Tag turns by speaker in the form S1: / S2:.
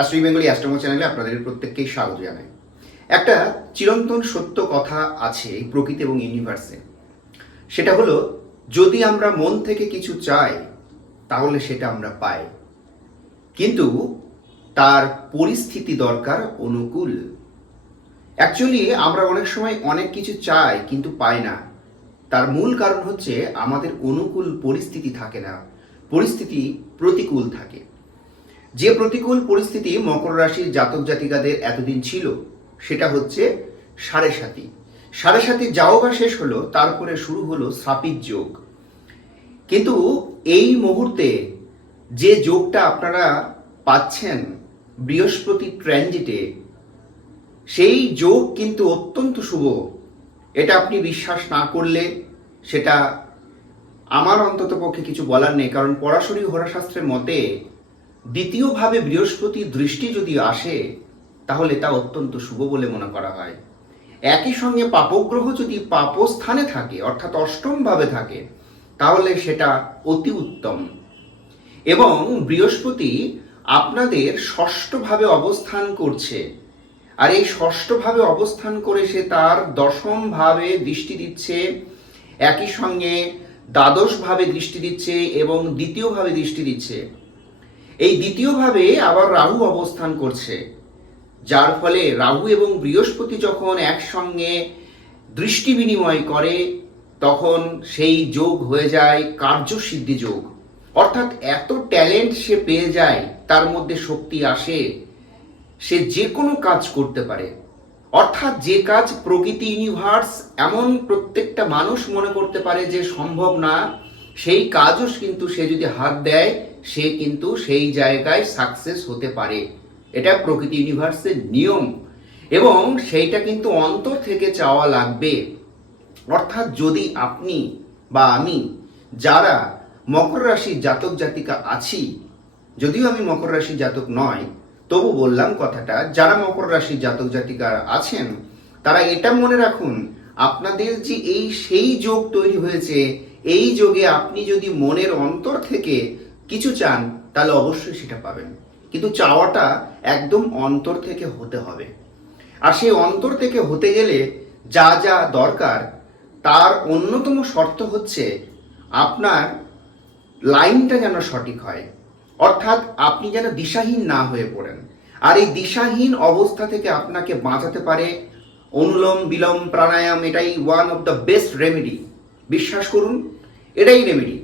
S1: অ্যাস্ট্রি Bengali অ্যাস্ট্রোমো চ্যানেলে আপনাদের প্রত্যেককেই স্বাগত জানাই। একটা চিরন্তন সত্য কথা আছে এই প্রকৃতি এবং ইউনিভার্সে সেটা হলো, যদি আমরা মন থেকে কিছু চাই, তাহলে সেটা আমরা পাই। কিন্তু তার পরিস্থিতি দরকার অনুকূল। অ্যাকচুয়ালি আমরা অনেক সময় অনেক কিছু চাই, কিন্তু পাই না। তার মূল কারণ হচ্ছে, আমাদের অনুকূল পরিস্থিতি থাকে না। পরিস্থিতি প্রতিকূল থাকে। যে প্রতিকূল পরিস্থিতি মকর রাশির জাতক জাতিকাদের এতদিন ছিল, সেটা হচ্ছে সাড়ে সাতি। সাড়ে সাতি যাও বা শেষ হলো তারপরে শুরু হলো সাপির যোগ। কিন্তু এই মুহূর্তে যে যোগটা আপনারা পাচ্ছেন বৃহস্পতি ট্রানজিটে সেই যোগ কিন্তু অত্যন্ত শুভ। এটা আপনি বিশ্বাস না করলে সেটা আমার অন্তত পক্ষে কিছু বলার নেই, কারণ পরাশরী হোরাশাস্ত্রের মতে দ্বিতীয়ভাবে বৃহস্পতি দৃষ্টি যদি আসে, তাহলে তা অত্যন্ত শুভ বলে মনে করা হয়। একই সঙ্গে পাপগ্রহ যদি পাপস্থানে থাকে, অর্থাৎ অষ্টম ভাবে থাকে, তাহলে সেটা অতি উত্তম। এবং বৃহস্পতি আপনাদের ষষ্ঠভাবে অবস্থান করছে। আর এই ষষ্ঠভাবে অবস্থান করে সে তার দশম ভাবে দৃষ্টি দিচ্ছে, একই সঙ্গে দ্বাদশ ভাবে দৃষ্টি দিচ্ছে এবং দ্বিতীয়ভাবে দৃষ্টি দিচ্ছে। এই দ্বিতীয়ভাবে আবার রাহু অবস্থান করছে, যার ফলে রাহু এবং বৃহস্পতি যখন একসঙ্গে দৃষ্টি বিনিময় করে, তখন সেই যোগ হয়ে যায় কার্যসিদ্ধি যোগ। অর্থাৎ এত ট্যালেন্ট সে পেয়ে যায়, তার মধ্যে শক্তি আসে, সে যে কোনো কাজ করতে পারে। অর্থাৎ যে কাজ প্রকৃতি ইউনিভার্স এমন প্রত্যেকটা মানুষ মনে করতে পারে যে সম্ভব না সেই কাজও কিন্তু সে যদি হাত দেয়, সে কিন্তু সেই জায়গায় সাকসেস হতে পারে। এটা প্রকৃতি ইউনিভার্সের নিয়ম। এবং সেইটা কিন্তু অন্তর থেকে চাওয়া লাগবে। অর্থাৎ যদি আপনি বা আমি যারা মকর রাশির জাতক জাতিকা আছি, যদিও আমি মকর রাশির জাতক নয়, তবু বললাম কথাটা, যারা মকর রাশির জাতক জাতিকা আছেন, তারা এটা মনে রাখুন, আপনাদের যে এই সেই যোগ তৈরি হয়েছে এই যোগে আপনি যদি মনের অন্তর থেকে কিছু চান, তাহলে অবশ্যই সেটা পাবেন। কিন্তু চাওয়াটা একদম অন্তর থেকে হতে হবে। আর সেই অন্তর থেকে হতে গেলে যা যা দরকার, তার অন্যতম শর্ত হচ্ছে আপনার লাইনটা যেন সঠিক হয়। অর্থাৎ আপনি যেন দিশাহীন না হয়ে পড়েন। আর এই দিশাহীন অবস্থা থেকে আপনাকে বাঁচাতে পারে অনুলোম বিলোম প্রাণায়াম এটাই one of the best remedy বিশ্বাস করুন এটাই রেমেডি